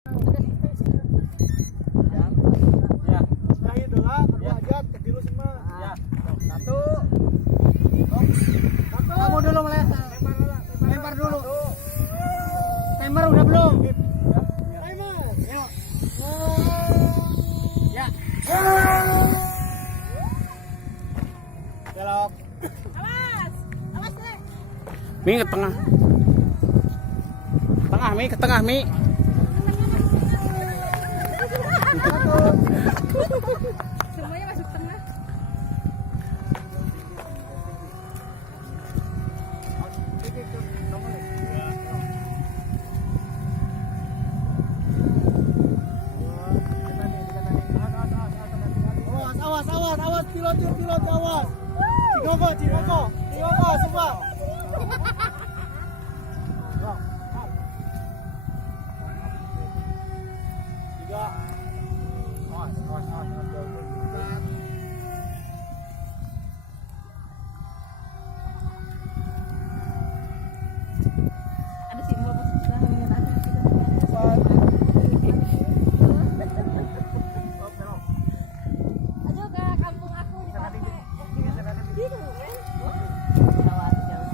Ya. Ayo dulu, aja ke dulu semua. Ya. Satu. Kamu dulu melempar. Lempar dulu. Timer udah belum? Timer. Yuk. Ya. Belok. Awas, awas deh. Mi ke tengah. Tengah Mi, ke tengah Mi. Semuanya masuk tengah. Awas, pilot, awas. Cigoko, semua. Tiga. Awas. Ada simbol positif namanya nanti kita. Ayo ke kampung aku di pantai. Gitu kan? Pesawat jauh.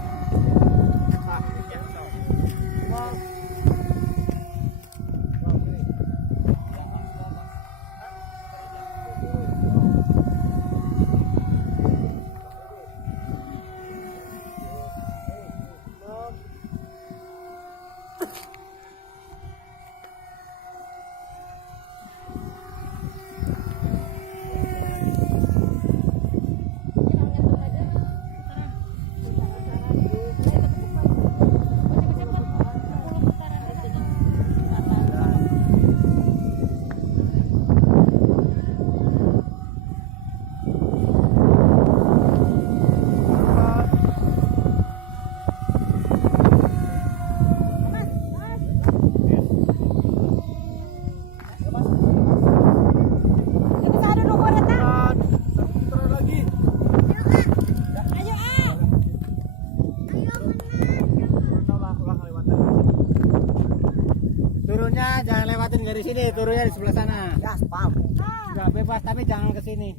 Turunnya jangan lewatin dari sini, turunnya di sebelah sana. Ya, paham. Enggak bebas tapi jangan ke sini.